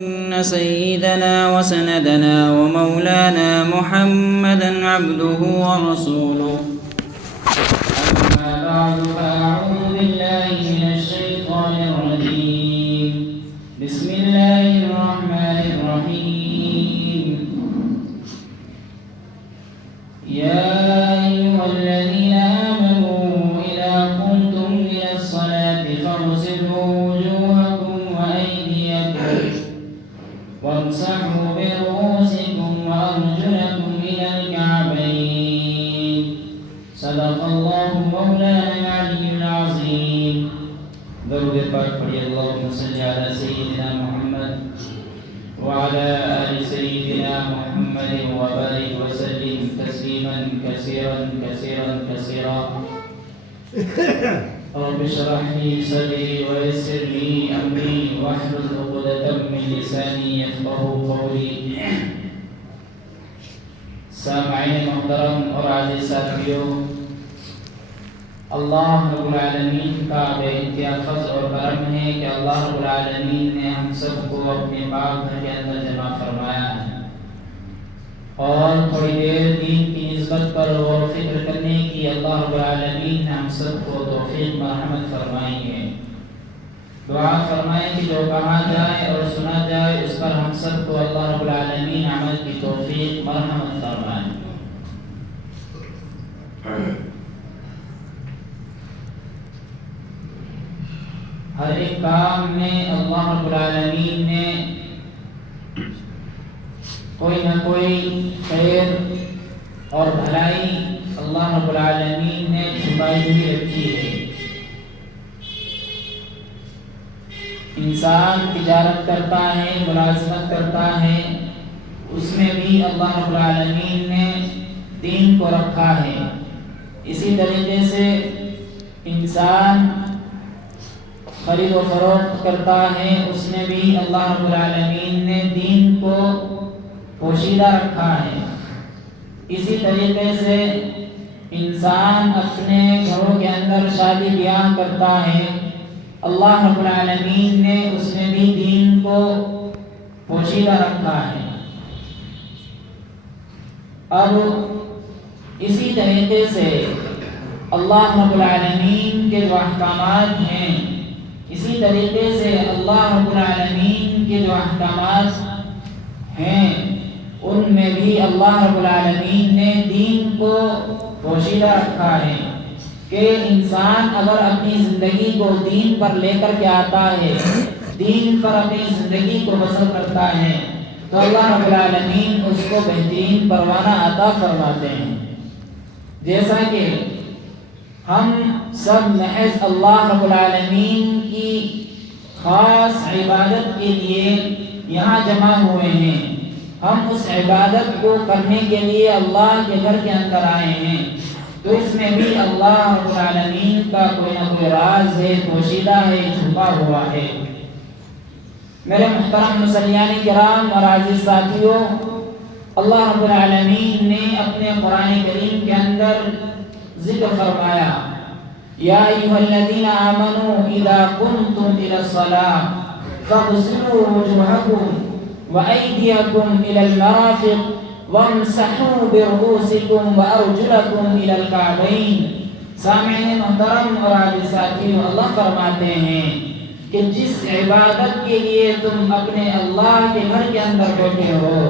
إن سيدنا وسندنا ومولانا محمدا عبده ورسوله. أما بعد فأعوذ بالله من الشيطان الرجيم. بسم الله الرحمن الرحيم. يا أيها الذين آمنوا إذا قمتم إلى الصلاة فاغسلوا وجوهكم وأيديكم وامسحوا برؤوسكم وأرجلكم إلى الكعبين. صدق الله مولانا العلي العظيم. درود پاک پڑھیے اللهم صل على سيدنا محمد وعلى آل سيدنا محمد وبارك وسلم تسليما كثيرا كثيرا كثيرا. رب اشرح لي صدري ويسر لي امري واحلل عقدة من لساني يفقهوا قولي. سامعین محترم اور عزیز ساتھیوں، اللہ رب العالمین کا بے انتہا فضل اور کرم ہے کہ اللہ رب العالمین نے ہم سب کو اپنے پاک گھر کے اندر جمع فرمایا ہے اور تھوڑی دیر دین کی نسبت پر غور و فکر کرنے کی اللہ رب العالمین نے ہم سب کو توفیق مرحمت فرمائی ہے. دعا فرمائیں کہ جو کہا جائے اور سنا جائے اس پر ہم سب کو اللہ رب العالمین عمل کی توفیق مرحمت فرمائیں. ہر ایک کام میں اللہ رب العالمین نے کوئی نہ کوئی خیر اور بھلائی اللہ رب العالمین نے چھپائی ہوئی رکھی ہے. انسان تجارت کرتا ہے، ملازمت کرتا ہے، اس میں بھی اللہ رب العالمین نے دین کو رکھا ہے. اسی طریقے سے انسان خرید و فروخت کرتا ہے، اس میں بھی اللہ رب العالمین نے دین کو پوشیدہ رکھا ہے. اسی طریقے سے انسان اپنے گھروں کے اندر شادی بیاہ کرتا ہے، اللہ رب العالمین نے اس میں بھی دین کو پوشیدہ رکھا ہے. اب اسی طریقے سے اللہ رب العالمین کے جو احکامات ہیں، اسی طریقے سے اللہ رب العالمین کے جو احکامات ہیں ان میں بھی اللہ رب العالمین نے دین کو پوشیدہ رکھا ہے کہ انسان اگر اپنی زندگی کو دین پر لے کر کے آتا ہے، دین پر اپنی زندگی کو بسر کرتا ہے تو اللہ رب العالمین اس کو بہترین پروانہ عطا فرماتے ہیں. جیسا کہ ہم سب محض اللہ رب العالمین کی خاص عبادت کے لیے یہاں جمع ہوئے ہیں، ہم اس عبادت کو کرنے کے لیے اللہ کے گھر کے اندر آئے ہیں، تو اس میں بھی اللہ رب العالمین کا کوئی نہ کوئی راز ہے، پوشیدہ ہے، چھپا ہوا ہے. میرے محترم مسلیان کرام اور عزیز ساتھیوں، اللہ رب العالمین نے اپنے قرآن کریم کے اندر ذکر فرمایا، یا ایھا الذین آمنوا اذا قمتم الی الصلاۃ فاغسلوا وجوہکم وایدیکم الی المرافق وامسحوا برؤوسکم وارجلکم الی الکعبین. سامعین محترم اور عزیز ساتھیوں، اللہ فرماتے ہیں کہ جس عبادت کے لیے تم اپنے اللہ کے گھر کے اندر بیٹھے ہو،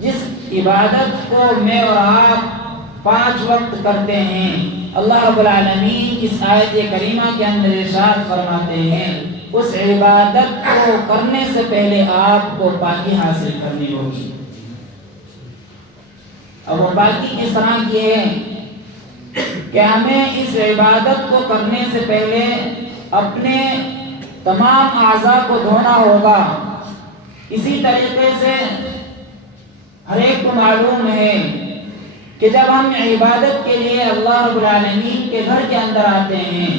جس عبادت کو میں اور آپ 5 وقت کرتے ہیں، اللہ رب العالمین اس آیت کریمہ کے اندر ارشاد فرماتے ہیں اس عبادت کو کرنے سے پہلے آپ کو پاکی حاصل کرنی ہوگی. اب وہ پاکی کس طرح کی ہے کہ ہمیں اس عبادت کو کرنے سے پہلے اپنے تمام اعضاء کو دھونا ہوگا. اسی طریقے سے ہر ایک کو معلوم ہے کہ جب ہم عبادت کے لیے اللہ رب العالمین کے گھر کے اندر آتے ہیں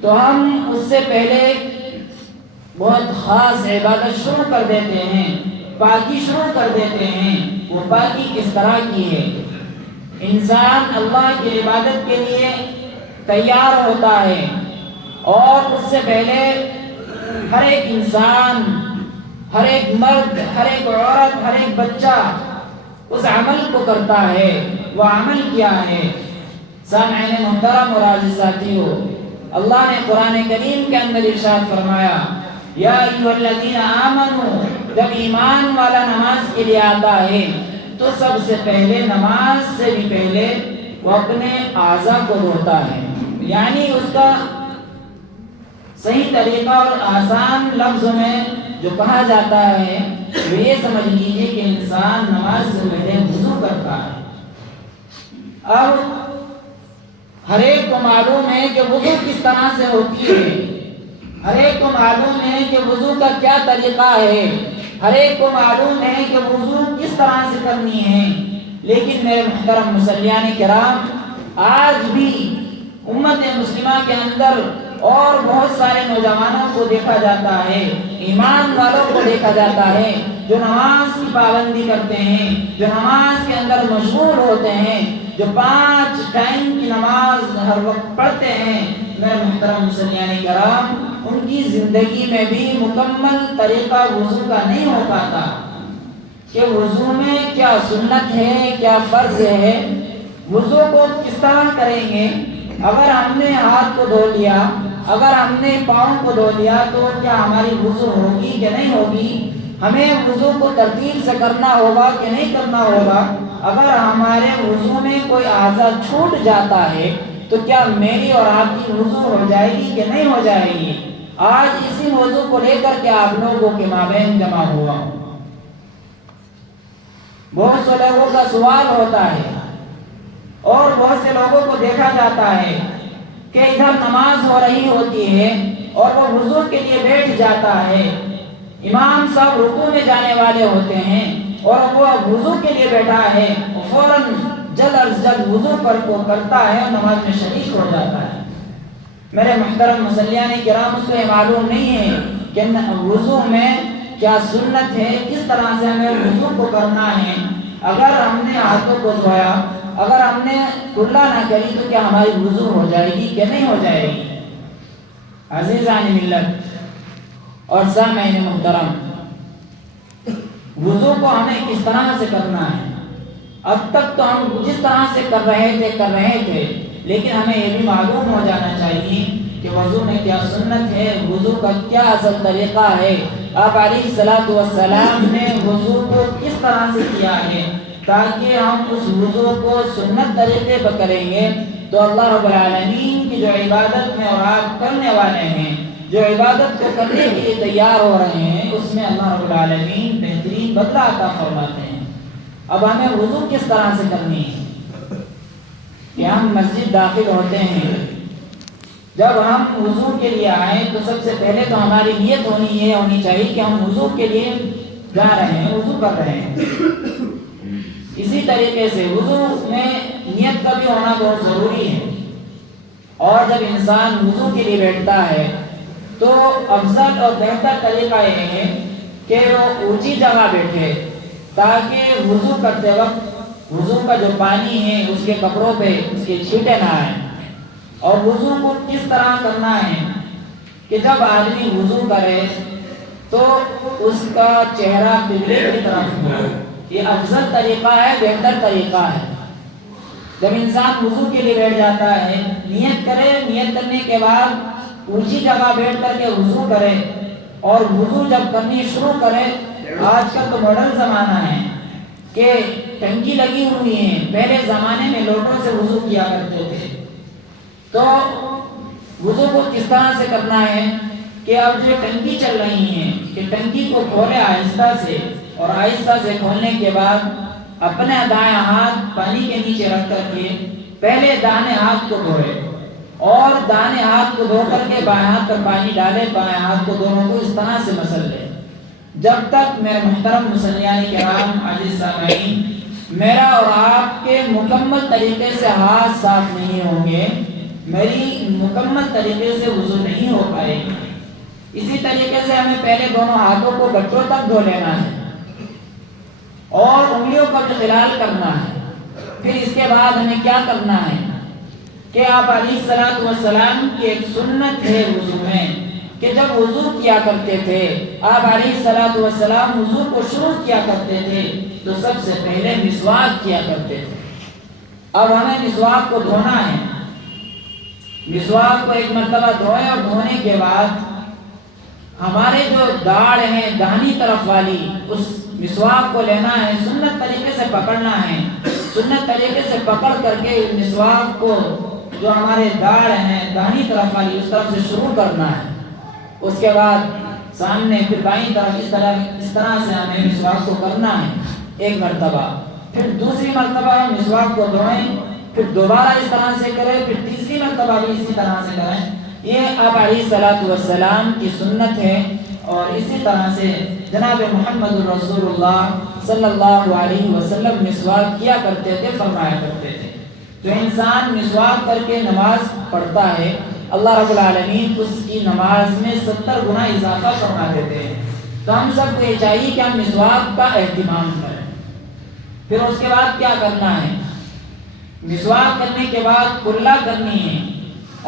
تو ہم اس سے پہلے بہت خاص عبادت شروع کر دیتے ہیں، پاکی شروع کر دیتے ہیں. وہ پاکی کس طرح کی ہے؟ انسان اللہ کی عبادت کے لیے تیار ہوتا ہے اور اس سے پہلے ہر ایک انسان ہر ایک مرد، ہر ایک عورت، ہر ایک بچہ اس عمل کو کرتا ہے۔ وہ عمل کیا ہے؟ سامعین محترم اور عزیز ساتھیو، اللہ نے قرآن کریم کے اندر ارشاد فرمایا، یا ایھا الذین آمنوا، جب ایمان والا نماز کے لیے آتا ہے تو سب سے پہلے، نماز سے بھی پہلے وہ اپنے اعضاء کو دھوتا ہے۔ یعنی اس کا صحیح طریقہ اور آسان لفظ میں جو کہا جاتا ہے وہ یہ سمجھ لیجیے کہ انسان نماز سے پہلے وضو کرتا ہے۔ اب ہر ایک کو معلوم ہے کہ وضو کس طرح سے ہوتی ہے، ہر ایک کو معلوم ہے کہ وضو کا کیا طریقہ ہے، ہر ایک کو معلوم ہے کہ وضو کس طرح سے کرنی ہے، لیکن میرے محترم مصلیان کرام، آج بھی امت مسلمہ کے اندر اور بہت سارے نوجوانوں کو دیکھا جاتا ہے، ایمان والوں کو دیکھا جاتا ہے جو نماز کی پابندی کرتے ہیں، جو نماز کے اندر مشغول ہوتے ہیں، جو 5 ٹائم کی نماز ہر وقت پڑھتے ہیں۔ میرے محترم مصلیان کرام، ان کی زندگی میں بھی مکمل طریقہ وضو کا نہیں ہو پاتا کہ وضو میں کیا سنت ہے، کیا فرض ہے، وضو کو کس طرح کریں گے۔ اگر ہم نے ہاتھ کو دھو لیا، اگر ہم نے پاؤں کو دھو لیا تو کیا ہماری وضو ہوگی کہ نہیں ہوگی؟ ہمیں وضو کو ترتیب سے کرنا ہوگا کہ نہیں کرنا ہوگا؟ اگر ہمارے وضو میں کوئی اعضاء چھوٹ جاتا ہے تو کیا میری اور آپ کی وضو ہو جائے گی کہ نہیں ہو جائے گی؟ آج اسی موضوع کو لے کر کے آپ لوگوں کے مابین جمع ہوا ہوں۔ بہت سے لوگوں کا سوال ہوتا ہے اور بہت سے لوگوں کو دیکھا جاتا ہے کہ ادھر نماز ہو رہی ہوتی ہے اور وہ وضو کے لیے بیٹھ جاتا ہے، امام صاحب رکوع میں جانے والے ہوتے ہیں اور وہ وضو کے لیے بیٹھا ہے، فوراً جلد از جلد وضو کرتا ہے اور نماز میں شریک ہو جاتا ہے۔ میرے محترم مصلیان کرام، اس کو یہ معلوم نہیں ہے کہ وضو میں کیا سنت ہے، کس طرح سے ہمیں وضو کو کرنا ہے۔ اگر ہم نے ہاتھوں کو دھویا، اگر ہم نے کلا نہ کری تو کیا ہماری وضو ہو جائے گی کہ نہیں ہو جائے گی؟ عزیزان ملت اور سامعین محترم، وضو کو ہمیں کس طرح سے کرنا ہے؟ اب تک تو ہم جس طرح سے کر رہے تھے، لیکن ہمیں یہ بھی معلوم ہو جانا چاہیے کہ وضو میں کیا سنت ہے، وضو کا کیا اصل طریقہ ہے۔ آپ علیہ الصلوۃ والسلام نے وضو کو کس طرح سے کیا ہے، تاکہ ہم اس وضو کو سنت طریقے پر کریں گے تو اللہ رب العالمین کی جو عبادت میں اور آپ کرنے والے ہیں، جو عبادت کو کرنے کے لیے تیار ہو رہے ہیں، اس میں اللہ رب العالمین بہترین بدلہ عطا فرماتے ہیں۔ اب ہمیں وضو کس طرح سے کرنی ہے کہ ہم مسجد داخل ہوتے ہیں، جب ہم وضو کے لیے آئیں تو سب سے پہلے تو ہماری نیت ہونی چاہیے کہ ہم وضو کے لیے جا رہے ہیں، وضو کر رہے ہیں۔ اسی طریقے سے وضو میں نیت کا بھی ہونا بہت ضروری ہے، اور جب انسان وضو کے لیے بیٹھتا ہے تو افضل اور بہتر طریقہ یہ ہے کہ وہ اونچی جگہ بیٹھے، تاکہ وضو کرتے وقت وضو کا جو پانی ہے اس کے کپڑوں پہ اس کے چھینٹے نہ آئیں۔ اور وضو کو کس طرح کرنا ہے کہ جب آدمی وضو کرے تو اس کا چہرہ قبلے کی طرف ہو، یہ افضل طریقہ ہے، بہتر طریقہ ہے۔ جب انسان وضو کے لیے بیٹھ جاتا ہے، نیت کرے، نیت کرنے کے بعد اونچی جگہ بیٹھ کر کے وضو کرے، اور وضو جب کرنی شروع کرے، آج کل تو ماڈرن زمانہ ہے کہ ٹنکی لگی ہوئی ہیں، پہلے زمانے میں لوٹوں سے وضو کیا کرتے تھے۔ تو وضو کو کس طرح سے کرنا ہے کہ اب جو ٹنکی چل رہی ہیں کہ ٹنکی کو کھولے آہستہ سے، اور آہستہ سے کھولنے کے بعد اپنے دائیں ہاتھ پانی کے نیچے رکھ کر کے پہلے دانے ہاتھ کو دھوئے، اور دانے ہاتھ کو دھو کر کے بائیں ہاتھ پر پانی ڈالے، بائیں ہاتھ کو دونوں کو اس طرح سے مسل لے، جب تک میرے محترم مصلیان کرام عزیز سامعین میرا اور آپ کے مکمل طریقے سے ہاتھ صاف نہیں ہوں گے، میری مکمل طریقے سے وضو نہیں ہو پائے گی۔ اسی طریقے سے ہمیں پہلے دونوں ہاتھوں کو گٹوں تک دھو لینا ہے اور انگلیوں کا بھی خلال کرنا ہے۔ پھر اس کے بعد ہمیں کیا کرنا ہے کہ آپ علیہ الصلوۃ والسلام کی ایک سنت ہے وضو میں کہ جب وضو کیا کرتے تھے آپ علیہ الصلوۃ والسلام وضو کو شروع کیا کرتے تھے تو سب سے پہلے مسواک کیا کرتے تھے۔ اب ہمیں مسواک کو دھونا ہے، مسواک کو ایک مرتبہ دھوئے اور دھونے کے بعد ہمارے جو داڑھ ہے داہنی طرف والی اس مسواک کو لینا ہے، سنت طریقے سے پکڑنا ہے، سنت طریقے سے پکڑ کر کے مسواک کو جو ہمارے داڑھ ہیں داہنی طرف والی اس طرف سے شروع کرنا ہے، اس کے بعد سامنے پھر بائیں طرف اس طرح سے ہمیں مسواک کو کرنا ہے ایک مرتبہ، پھر دوسری مرتبہ مسواک کو دھوئیں، پھر دوبارہ اس طرح سے کریں، پھر تیسری مرتبہ بھی اسی طرح سے کریں۔ یہ آپ علیہ الصلوۃ والسلام کی سنت ہے، اور اسی طرح سے جناب محمد رسول اللہ صلی اللہ علیہ وسلم مسواک کیا کرتے تھے، فرمایا کرتے تھے۔ جو انسان مسواک کر کے نماز پڑھتا ہے اللہ رب العالمین اس کی نماز میں 70 گنا اضافہ فرما دیتے ہیں۔ تو ہم سب کو یہ چاہیے کہ ہم مسواک کا اہتمام کریں۔ پھر اس کے بعد کیا کرنا ہے؟ مسواک کرنے کے بعد کلا کرنی ہے،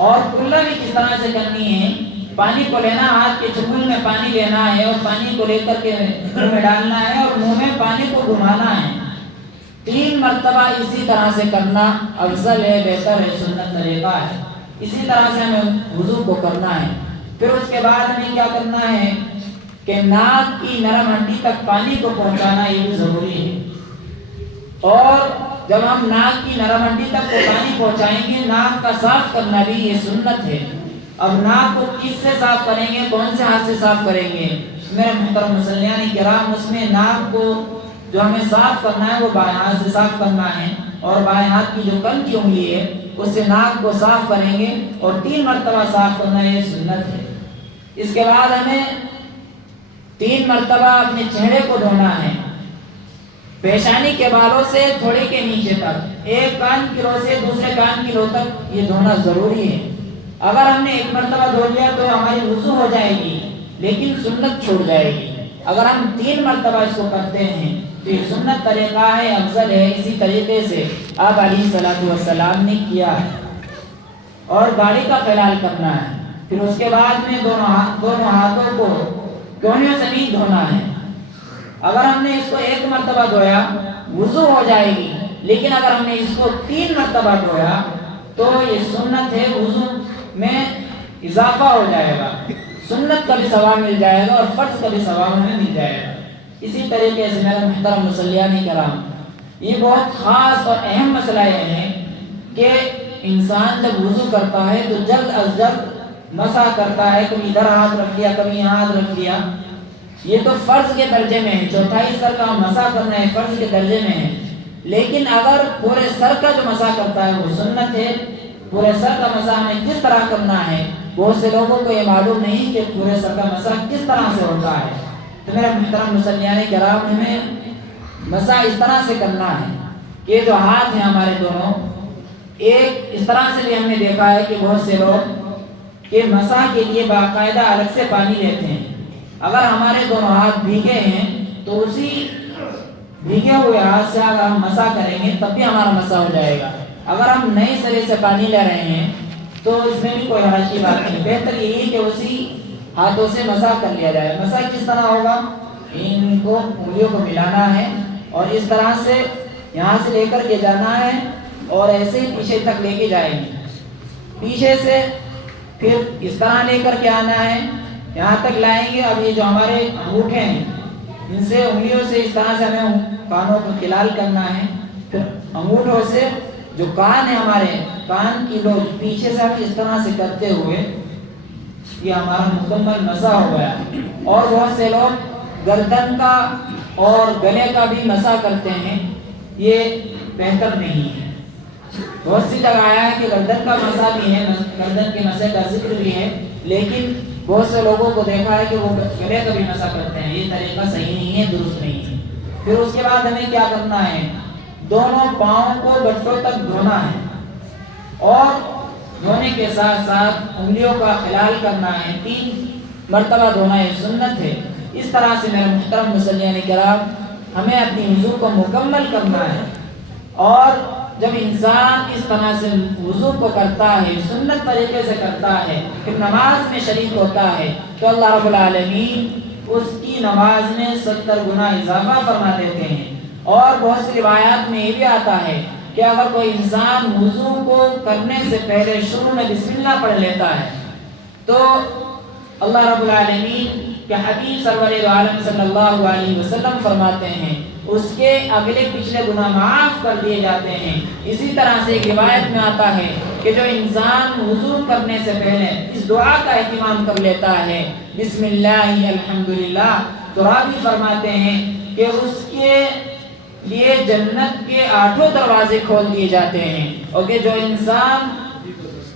اور کلا بھی کس طرح سے کرنی ہے؟ پانی کو لینا، ہاتھ کے چنگل میں پانی لینا ہے اور پانی کو لے کر کے منہ میں ڈالنا ہے اور منہ میں پانی کو گھمانا ہے، 3 مرتبہ اسی طرح سے کرنا افضل ہے، بہتر ہے، سنت طریقہ ہے۔ اسی طرح سے ہمیں وضو کو کرنا ہے۔ پھر اس کے بعد ہمیں کیا کرنا ہے کہ ناک کی نرم ہڈی تک پانی کو پہنچانا، یہ بھی ضروری ہے۔ اور جب ہم ناک کی نرم ہڈی تک کو پانی پہنچائیں گے، ناک کا صاف کرنا بھی یہ سنت ہے۔ اب ناک کو کس سے صاف کریں گے؟ کون سے ہاتھ سے صاف کریں گے؟ میرے محترم مسلمان کرام، اس میں ناک کو جو ہمیں صاف کرنا ہے وہ بائیں ہاتھ سے صاف کرنا ہے، اور بائیں ہاتھ کی جو کن کی انگلی ہے اس سے ناک کو صاف کریں گے اور 3 مرتبہ صاف کرنا، یہ سنت ہے۔ اس کے بعد ہمیں 3 مرتبہ اپنے چہرے کو دھونا ہے، پیشانی کے بالوں سے تھوڑے کے نیچے تک، ایک کان کی رو سے دوسرے کان کی رو تک یہ دھونا ضروری ہے۔ اگر ہم نے 1 مرتبہ دھو لیا تو ہماری وضو ہو جائے گی لیکن سنت چھوٹ جائے گی۔ اگر ہم 3 مرتبہ اس کو کرتے ہیں تو یہ سنت طریقہ ہے، افضل ہے۔ اسی طریقے سے آپ علیہ الصلوۃ والسلام نے کیا ہے۔ اور گاڑی کا خلال کرنا ہے۔ پھر اس کے بعد میں دونوں ہاتھوں کو کونیوں سے نہیں دھونا ہے۔ اگر ہم نے اس کو 1 مرتبہ دھویا وضو ہو جائے گی، لیکن اگر ہم نے اس کو 3 مرتبہ دھویا تو یہ سنت ہے، وضو میں اضافہ ہو جائے گا، سنت کا بھی ثواب مل جائے گا اور فرض کا بھی ثواب ہمیں مل جائے گا۔ اسی طریقے سے میرے محترم مسلیان کرام، یہ بہت خاص اور اہم مسئلہ یہ ہے کہ انسان جب وضو کرتا ہے تو جلد از جلد مسح کرتا ہے، کبھی ادھر ہاتھ رکھ لیا کبھی یہاں ہاتھ رکھ لیا، یہ تو فرض کے درجے میں ہے، چوتھائی سر کا مسح کرنا ہے فرض کے درجے میں ہے۔ لیکن اگر پورے سر کا جو مسح کرتا ہے وہ سنت ہے۔ پورے سر کا مسح ہمیں کس طرح کرنا ہے؟ بہت سے لوگوں کو یہ معلوم نہیں کہ پورے سر کا مسح کس طرح سے ہوتا ہے۔ تو میرے محترم مسلیان کرام، ہمیں مسح اس طرح سے کرنا ہے کہ جو ہاتھ ہیں ہمارے دونوں، ایک اس طرح سے بھی ہم نے دیکھا ہے کہ بہت سے لوگ کہ مسح کے لیے باقاعدہ الگ سے پانی لیتے ہیں۔ اگر ہمارے دونوں ہاتھ بھیگے ہیں تو اسی بھیگے ہوئے ہاتھ سے اگر ہم مسح کریں گے تب بھی ہمارا مسح ہو جائے گا۔ اگر ہم نئے سرے سے پانی لے رہے ہیں تو اس میں بھی کوئی حرج کی بات نہیں، بہتر یہی کہ اسی ہاتھوں سے مسح کر لیا جائے۔ مسح کس طرح ہوگا؟ ان کو انگلیوں کو ملانا ہے اور اس طرح سے یہاں سے لے کر کے جانا ہے اور ایسے ہی پیچھے تک لے کے جائیں گے، پیچھے سے پھر اس طرح لے کر کے آنا ہے، یہاں تک لائیں گے۔ اب یہ جو ہمارے انگوٹھے ہیں ان سے انگلیوں سے اس طرح سے ہمیں کانوں کو خلال کرنا ہے، پھر انگوٹھوں سے جو کان ہے ہمارے کان کی لوگ پیچھے سے اس طرح سے کرتے ہوئے یہ ہمارا مکمل مسح ہو گیا۔ اور بہت سے لوگ گردن کا اور گلے کا بھی مسح کرتے ہیں، یہ بہتر نہیں ہے۔ بہت سی جگہ آیا ہے کہ گردن کا مسح بھی ہے، گردن کے مسح کا ذکر بھی ہے، لیکن بہت سے لوگوں کو دیکھا ہے کہ وہ گلے کا بھی مسح کرتے ہیں، یہ طریقہ صحیح نہیں ہے، درست نہیں ہے۔ پھر اس کے بعد ہمیں کیا کرنا ہے؟ دونوں پاؤں کو گٹھوں تک دھونا ہے اور دھونے کے ساتھ ساتھ انگلیوں کا خلال کرنا ہے، 3 مرتبہ دھونا یہ سنت ہے۔ اس طرح سے میرے محترم مسلیان کرام، ہمیں اپنی وضو کو مکمل کرنا ہے اور جب انسان اس طرح سے وضو کو کرتا ہے، سنت طریقے سے کرتا ہے، پھر نماز میں شریک ہوتا ہے، تو اللہ رب العالمین اس کی نماز میں 70 گنا اضافہ فرما دیتے ہیں۔ اور بہت سی روایات میں یہ بھی آتا ہے کہ اگر کوئی انسان وضو کو کرنے سے پہلے شروع میں بسم اللہ پڑھ لیتا ہے تو اللہ رب العالمین کہ حبیب سرور عالم صلی اللہ علیہ وسلم فرماتے ہیں اس کے اگلے پچھلے گناہ معاف کر دیے جاتے ہیں۔ اسی طرح سے ایک روایت میں آتا ہے کہ جو انسان وضو کرنے سے پہلے اس دعا کا اہتمام کر لیتا ہے، بسم اللہ الحمدللہ، تو راوی فرماتے ہیں کہ اس کے لیے جنت کے 8 دروازے کھول دیے جاتے ہیں، اور کہ جو انسان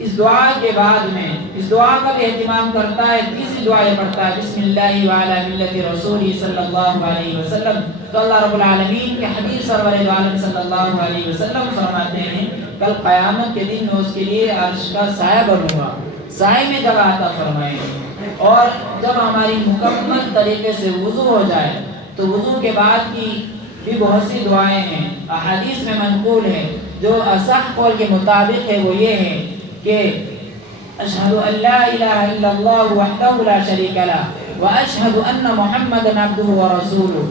اس دعا کے بعد میں اس دعا کا بھی اہتمام کرتا ہے، تیسری دعا یہ پڑھتا ہے بسم اللہ وعلی ملت رسول صلی اللہ علیہ وسلم، تو اللہ رب العالمین کے حبیب سرور عالم صلی اللہ علیہ وسلم فرماتے ہیں کل قیامت کے دن میں اس کے لیے عرش کا سایہ بنوں گا، سائے میں جگہ عطا فرمائیں گے۔ اور جب ہماری مکمل طریقے سے وضو ہو جائے تو وضو کے بعد کی بھی بہت سی دعائیں ہیں، احادیث میں منقول ہے، جو اصح قول کے مطابق ہے وہ یہ ہے کہ اشہد ان لا الہ الا اللہ وحدہ لا شریک لہ واشہد ان محمدا عبدہ ورسولہ۔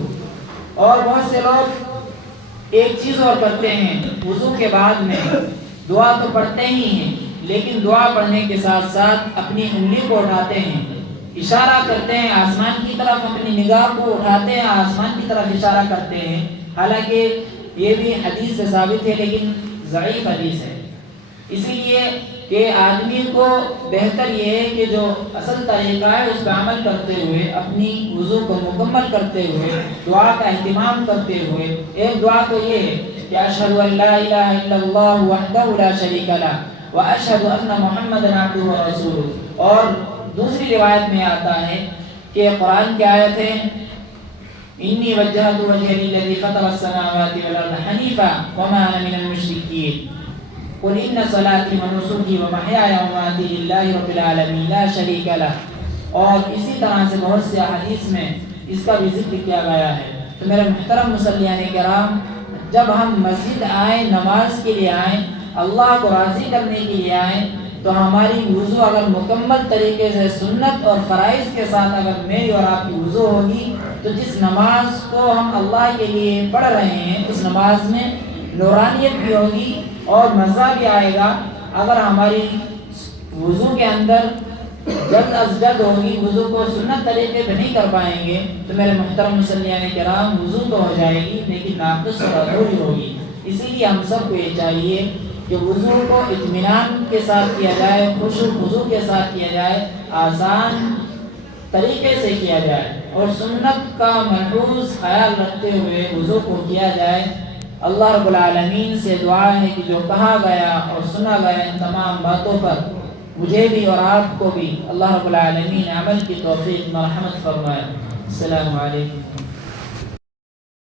اور بہت سے لوگ ایک چیز اور کرتے ہیں، وضو کے بعد میں دعا تو پڑھتے ہی ہیں لیکن دعا پڑھنے کے ساتھ ساتھ اپنی انگلی کو اٹھاتے ہیں، اشارہ کرتے ہیں آسمان کی طرف، اپنی نگاہ کو اٹھاتے ہیں آسمان کی طرف اشارہ کرتے ہیں، حالانکہ یہ بھی حدیث سے ثابت ہے لیکن ضعیف حدیث ہے۔ اسی لیے کہ آدمی کو بہتر یہ ہے کہ جو اصل طریقہ ہے اس پہ عمل کرتے ہوئے، اپنی وضو کو مکمل کرتے ہوئے، دعا کا اہتمام کرتے ہوئے، ایک دعا تو یہ ہے کہ اشہد ان لا الہ الا اللہ وحدہ لا شریک لہ واشہد ان محمدا عبدہ ورسولہ۔ اور دوسری روایت میں آتا ہے کہ قرآن کی آیت ہے انی وجہت وجہی للذی فطر السماوات والارض حنیفا وما انا من المشرکین قل ان صلاتي ونسكي ومحياي ومماتي لله رب العالمین لا شریک لہ۔ اور اسی طرح سے بہت سے احادیث میں اس کا بھی ذکر کیا گیا ہے۔ تو میرے محترم مصلیان کرام، جب ہم مسجد آئیں، نماز کے لیے آئیں، اللہ کو راضی کرنے کے لیے آئیں، تو ہماری وضو اگر مکمل طریقے سے سنت اور فرائض کے ساتھ اگر میری اور آپ کی وضو ہوگی تو جس نماز کو ہم اللہ کے لیے پڑھ رہے ہیں اس نماز میں نورانیت بھی ہوگی اور مزہ بھی آئے گا۔ اگر ہماری وضو کے اندر جلد از جلد ہوگی، وضو کو سنت طریقے پہ نہیں کر پائیں گے تو میرے محترم مصلیان کرام وضو تو ہو جائے گی لیکن ناقص اور ادھوری ہوگی۔ اسی لیے ہم سب کو یہ چاہیے کہ وضو کو اطمینان کے ساتھ کیا جائے، خشوع خضوع کے ساتھ کیا جائے، آسان طریقے سے کیا جائے اور سنت کا ملحوظ خیال رکھتے ہوئے وضو کو کیا جائے۔ اللہ رب العالمین سے دعا ہے کہ جو کہا گیا اور سنا گیا ان تمام باتوں پر مجھے بھی اور آپ کو بھی اللہ رب العالمین عمل کی توفیق مرحمت فرمائے۔ السلام علیکم۔